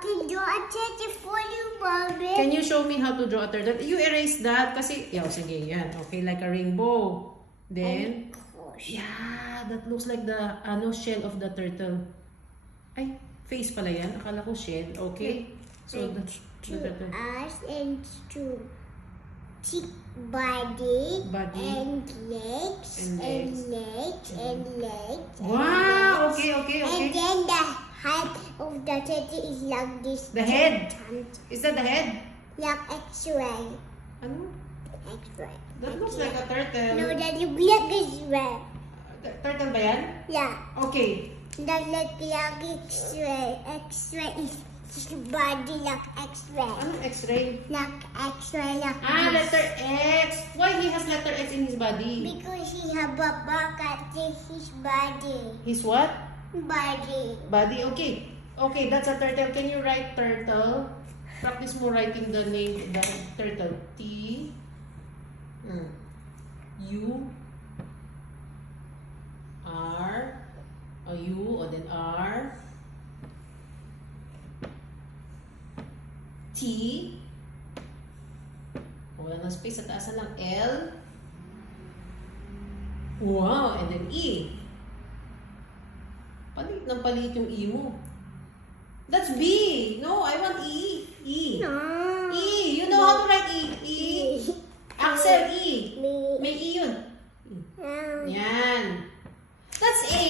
can draw a turtle for you, Mommy. Can you show me how to draw a turtle? You erase that kasi, sige, yan. Okay, like a rainbow. Then, yeah, that looks like the shell of the turtle. Ay, face pala yan. Akala ko shell. Okay. So, the turtle. Eyes and two body and legs and legs and legs. Wow! Okay. And then the head of the turtle is like this. The head? Is that the head? Like X-ray. Ano? X-ray. That looks like a turtle. No, that look like X-ray. Turtle ba yan? Yeah. Okay. That look like X-ray. X-ray is body like X-ray. Ano X-ray? Like X-ray like letter X. Why he has letter X in his body? Because he have a bug at his body. His what? Body. Body, okay. Okay, that's a turtle. Can you write turtle? Practice mo writing the name, the turtle. T. U. R. U, then R. T. Wala ng space. Sa taas na lang. L. Wow. And then E. Palit ng palit yung E mo. That's B. No, I want E. E. No. E. You know how to write E. E. Axel, E. Me. May E yun. No. Yan. That's A.